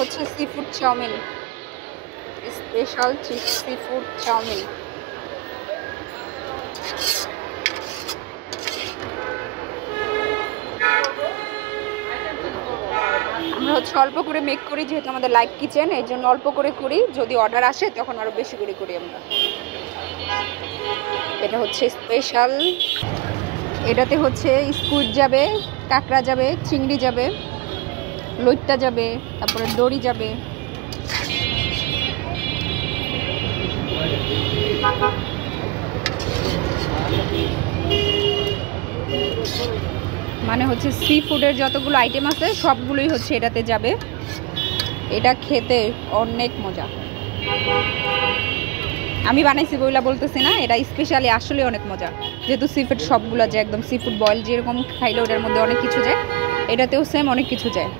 হচ্ছে seafood chowmein, special seafood chowmein. আমরা হচ্ছে অল্প করে মেক করি, যেহেতু আমাদের লাইট কিচেন, এই জন্য অল্প করে করি। যদি অর্ডার আসে তখন আরো বেশি করে করি আমরা। এটা হচ্ছে স্পেশাল। এটাতে হচ্ছে স্কুইড যাবে, কাঁকড়া যাবে, চিংড়ি যাবে, লইট্টা যাবে, তারপরে দড়ি যাবে। মানে হচ্ছে সি ফুডের যতগুলো আইটেম আছে সবগুলোই হচ্ছে এটাতে যাবে। এটা খেতে অনেক মজা। আমি বানাইছি বইলা বলতেছি না, এটা স্পেশালি আসলে অনেক মজা। যেহেতু সি ফুড সবগুলো যায় একদম, সি ফুড বয়েল যেরকম খাইলে ওটার মধ্যে অনেক কিছু যায়, এটাতেও সেম অনেক কিছু যায়।